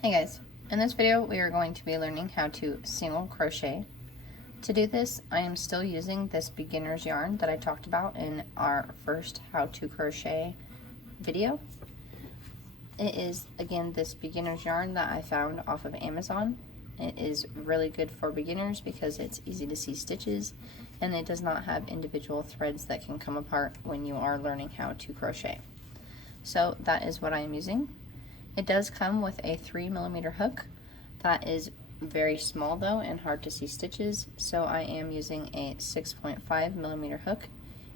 Hey guys, in this video we are going to be learning how to single crochet. To do this, I am still using this beginner's yarn that I talked about in our first how to crochet video. It is, again, this beginner's yarn that I found off of Amazon. It is really good for beginners because it's easy to see stitches and it does not have individual threads that can come apart when you are learning how to crochet. So that is what I am using. It does come with a 3mm hook. That is very small though and hard to see stitches, so I am using a 6.5mm hook.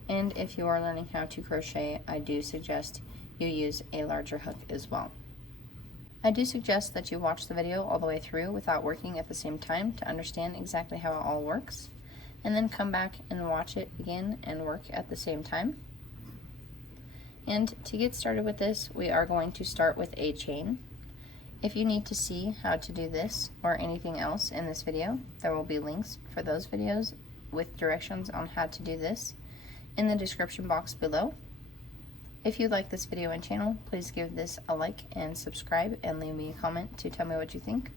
And if you are learning how to crochet, I do suggest you use a larger hook as well. I do suggest that you watch the video all the way through without working at the same time to understand exactly how it all works, and then come back and watch it again and work at the same time. And to get started with this, we are going to start with a chain. If you need to see how to do this or anything else in this video, there will be links for those videos with directions on how to do this in the description box below. If you like this video and channel, please give this a like and subscribe and leave me a comment to tell me what you think.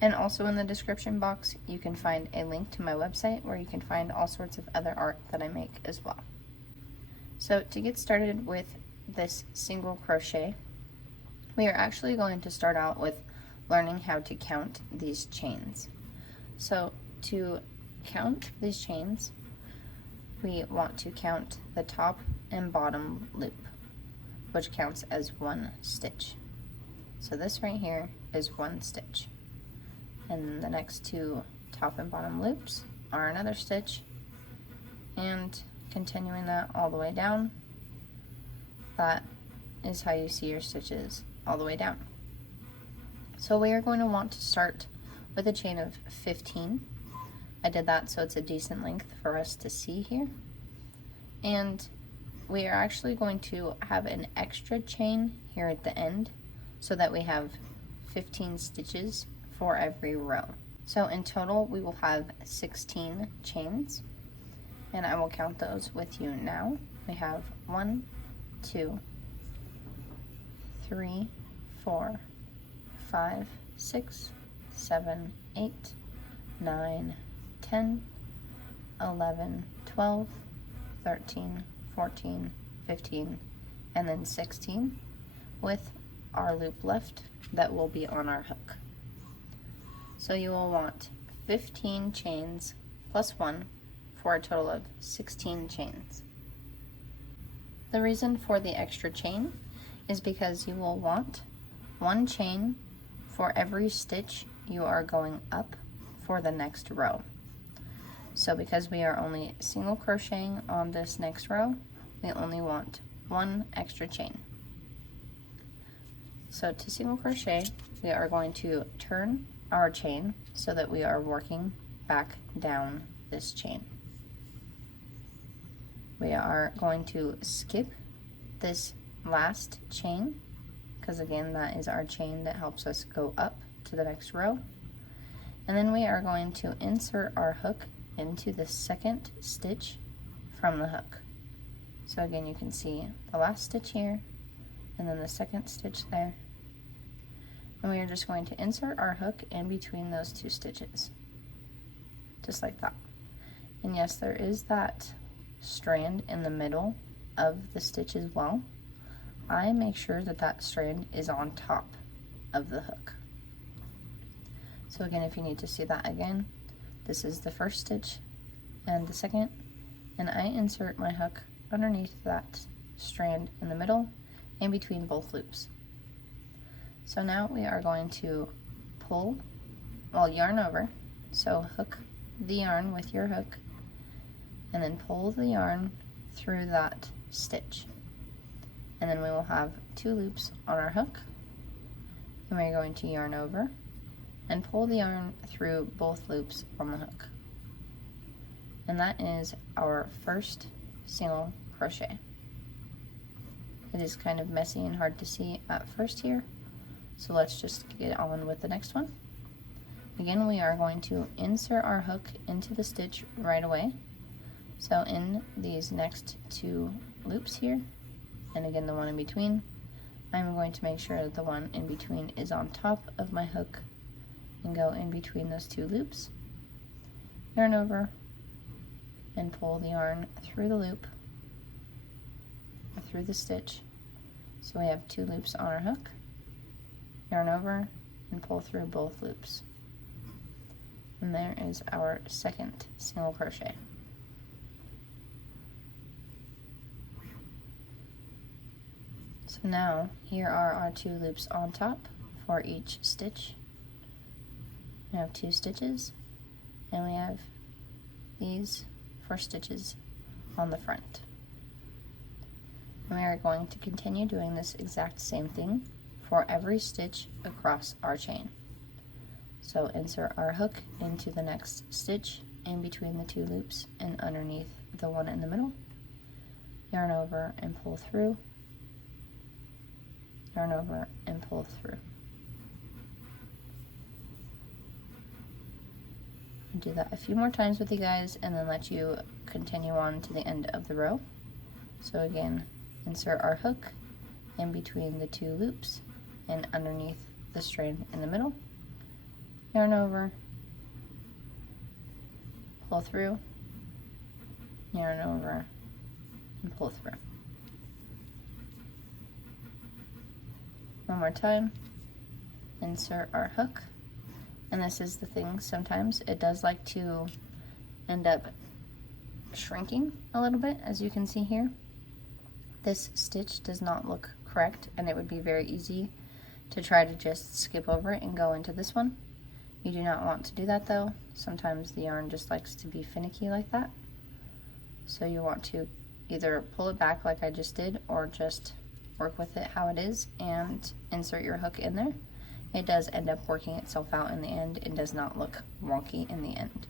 And also in the description box, you can find a link to my website where you can find all sorts of other art that I make as well. So to get started with this single crochet, we are actually going to start out with learning how to count these chains. So to count these chains, we want to count the top and bottom loop, which counts as one stitch. So this right here is one stitch. And then the next two top and bottom loops are another stitch, and continuing that all the way down, that is how you see your stitches all the way down. So we are going to want to start with a chain of 15. I did that so it's a decent length for us to see here. And we are actually going to have an extra chain here at the end so that we have 15 stitches for every row. So in total we will have 16 chains, and I will count those with you now. We have 1, 2, 3, 4, 5, 6, 7, 8, 9, 10, 11, 12, 13, 14, 15, and then 16 with our loop left that will be on our hook. So you will want 15 chains plus 1 for a total of 16 chains. The reason for the extra chain is because you will want one chain for every stitch you are going up for the next row. So because we are only single crocheting on this next row, we only want one extra chain. So to single crochet, we are going to turn our chain so that we are working back down this chain. We are going to skip this last chain, because again that is our chain that helps us go up to the next row. And then we are going to insert our hook into the second stitch from the hook. So again, you can see the last stitch here and then the second stitch there. And we are just going to insert our hook in between those two stitches, just like that. And yes, there is that strand in the middle of the stitch as well. I make sure that that strand is on top of the hook. So again, if you need to see that again, this is the first stitch and the second, and I insert my hook underneath that strand in the middle in between both loops. So now we are going to pull, well, yarn over, so hook the yarn with your hook and then pull the yarn through that stitch. And then we will have 2 loops on our hook, and we're going to yarn over and pull the yarn through both loops on the hook. And that is our first single crochet. It is kind of messy and hard to see at first here, so let's just get on with the next one. Again, we are going to insert our hook into the stitch right away. So in these next 2 loops here, and again the one in between, I'm going to make sure that the one in between is on top of my hook and go in between those two loops, yarn over, and pull the yarn through the loop, or through the stitch. So we have two loops on our hook, yarn over, and pull through both loops. And there is our second single crochet. So now here are our two loops on top for each stitch. We have two stitches, and we have these 4 stitches on the front. And we are going to continue doing this exact same thing for every stitch across our chain. So insert our hook into the next stitch in between the two loops and underneath the one in the middle, yarn over and pull through, yarn over and pull through. I'll do that a few more times with you guys and then let you continue on to the end of the row. So again, insert our hook in between the two loops and underneath the string in the middle, yarn over, pull through, yarn over, and pull through. One more time, insert our hook, and this is the thing, sometimes it does like to end up shrinking a little bit, as you can see here. This stitch does not look correct, and it would be very easy to try to just skip over it and go into this one. You do not want to do that though. Sometimes the yarn just likes to be finicky like that. So you want to either pull it back like I just did, or just work with it how it is and insert your hook in there. It does end up working itself out in the end. It does not look wonky in the end.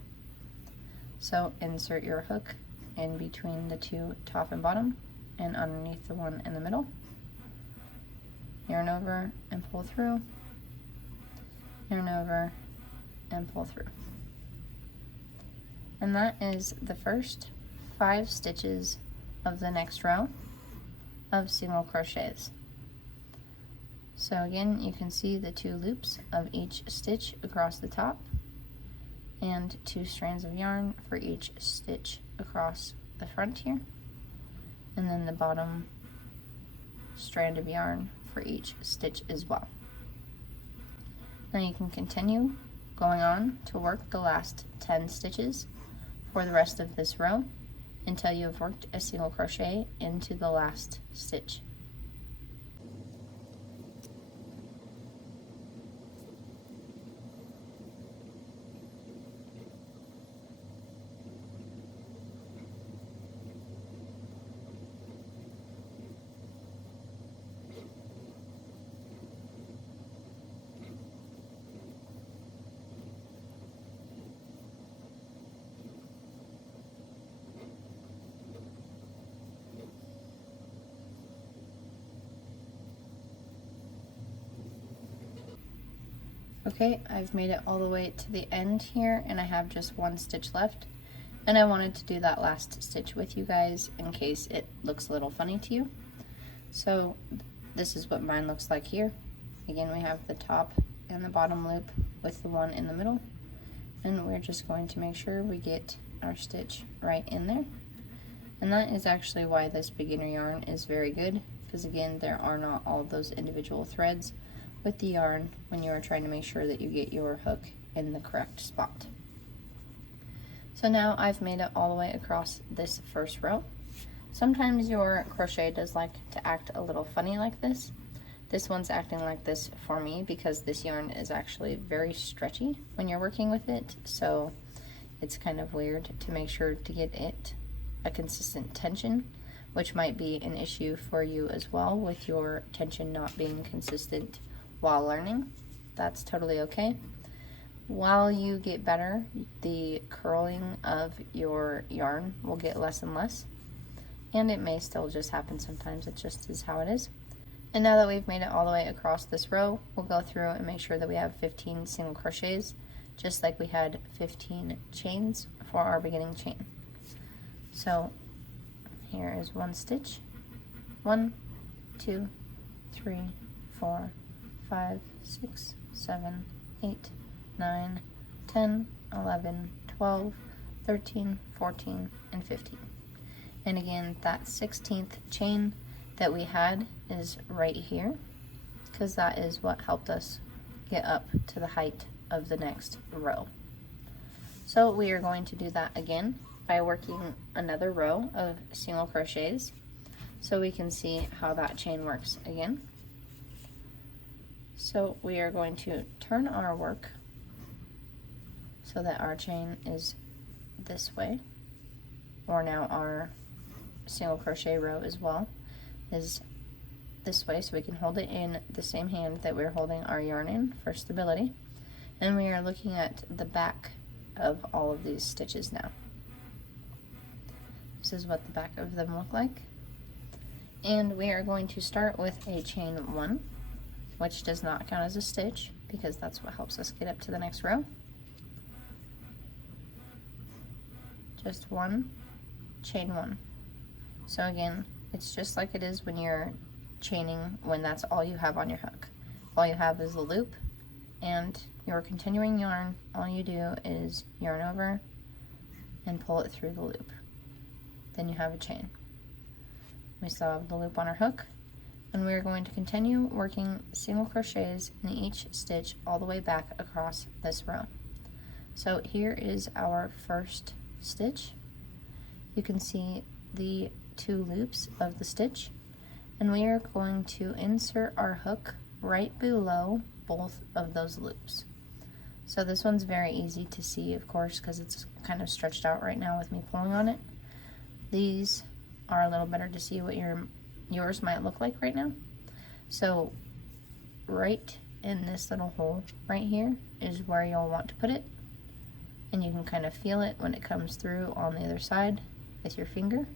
So insert your hook in between the two top and bottom and underneath the one in the middle. Yarn over and pull through, yarn over and pull through. And that is the first 5 stitches of the next row of single crochets. So again, you can see the 2 loops of each stitch across the top and 2 strands of yarn for each stitch across the front here, and then the bottom strand of yarn for each stitch as well. Then you can continue going on to work the last 10 stitches for the rest of this row until you have worked a single crochet into the last stitch. Okay, I've made it all the way to the end here, and I have just 1 stitch left, and I wanted to do that last stitch with you guys in case it looks a little funny to you. So this is what mine looks like here. Again, we have the top and the bottom loop with the one in the middle, and we're just going to make sure we get our stitch right in there. And that is actually why this beginner yarn is very good, because again, there are not all of those individual threads with the yarn when you are trying to make sure that you get your hook in the correct spot. So now I've made it all the way across this first row. Sometimes your crochet does like to act a little funny like this. This one's acting like this for me because this yarn is actually very stretchy when you're working with it, so it's kind of weird to make sure to get it a consistent tension, which might be an issue for you as well with your tension not being consistent while learning. That's totally okay. While you get better, the curling of your yarn will get less and less, and it may still just happen sometimes. It just is how it is. And now that we've made it all the way across this row, we'll go through and make sure that we have 15 single crochets, just like we had 15 chains for our beginning chain. So here is 1 stitch, 1, 2, 3, 4, 5, 6, 7, 8, 9, 10, 11, 12, 13, 14, and 15. And again, that 16th chain that we had is right here, because that is what helped us get up to the height of the next row. So we are going to do that again by working another row of single crochets so we can see how that chain works again. So we are going to turn our work so that our chain is this way, or now our single crochet row as well is this way, so we can hold it in the same hand that we're holding our yarn in for stability. And we are looking at the back of all of these stitches now. This is what the back of them look like. And we are going to start with a chain 1, which does not count as a stitch because that's what helps us get up to the next row. Just 1, chain 1. So again, it's just like it is when you're chaining, when that's all you have on your hook. All you have is the loop and your continuing yarn. All you do is yarn over and pull it through the loop. Then you have a chain. We still have the loop on our hook, and we're going to continue working single crochets in each stitch all the way back across this row. So here is our first stitch. You can see the 2 loops of the stitch, and we are going to insert our hook right below both of those loops. So this one's very easy to see, of course, because it's kind of stretched out right now with me pulling on it. These are a little better to see what yours might look like right now. So right in this little hole right here is where you'll want to put it, and you can kind of feel it when it comes through on the other side with your finger,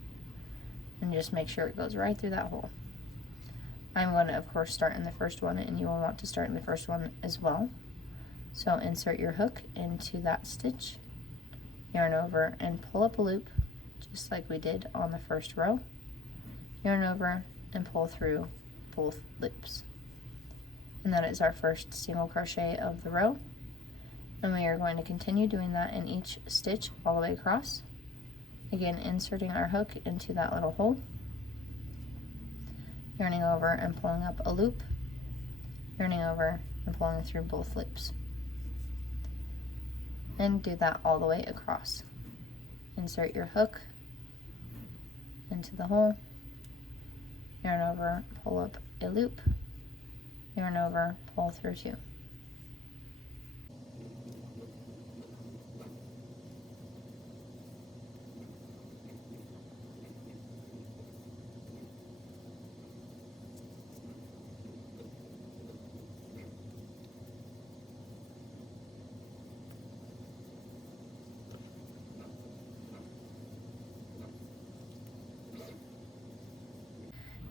and just make sure it goes right through that hole. I'm going to, of course, start in the first one, and you will want to start in the first one as well. So insert your hook into that stitch, yarn over and pull up a loop just like we did on the first row, yarn over and pull through both loops. And that is our first single crochet of the row, and we are going to continue doing that in each stitch all the way across. Again, inserting our hook into that little hole, yarning over and pulling up a loop, yarning over and pulling through both loops. And do that all the way across. Insert your hook into the hole, yarn over, pull up a loop, yarn over, pull through 2.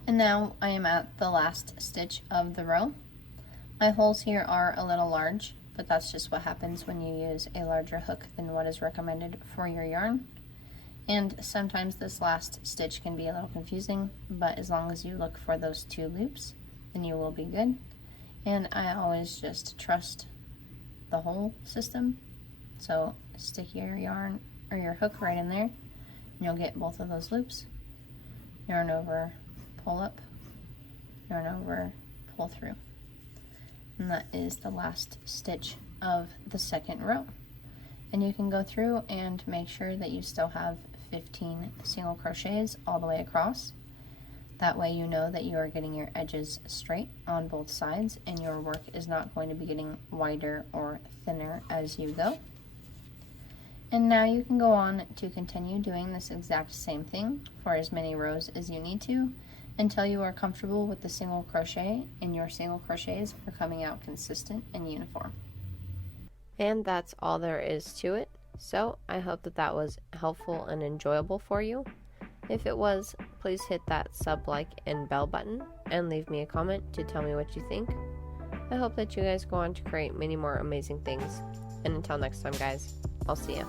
And now I am at the last stitch of the row. My holes here are a little large, but that's just what happens when you use a larger hook than what is recommended for your yarn. And sometimes this last stitch can be a little confusing, but as long as you look for those 2 loops, then you will be good. And I always just trust the hole system. So stick your yarn or your hook right in there, and you'll get both of those loops. Yarn over, pull up, yarn over, pull through. And that is the last stitch of the second row. And you can go through and make sure that you still have 15 single crochets all the way across. That way you know that you are getting your edges straight on both sides, and your work is not going to be getting wider or thinner as you go. And now you can go on to continue doing this exact same thing for as many rows as you need to, until you are comfortable with the single crochet and your single crochets are coming out consistent and uniform. And that's all there is to it. So I hope that that was helpful and enjoyable for you. If it was, please hit that sub, like, and bell button and leave me a comment to tell me what you think. I hope that you guys go on to create many more amazing things. And until next time, guys, I'll see ya.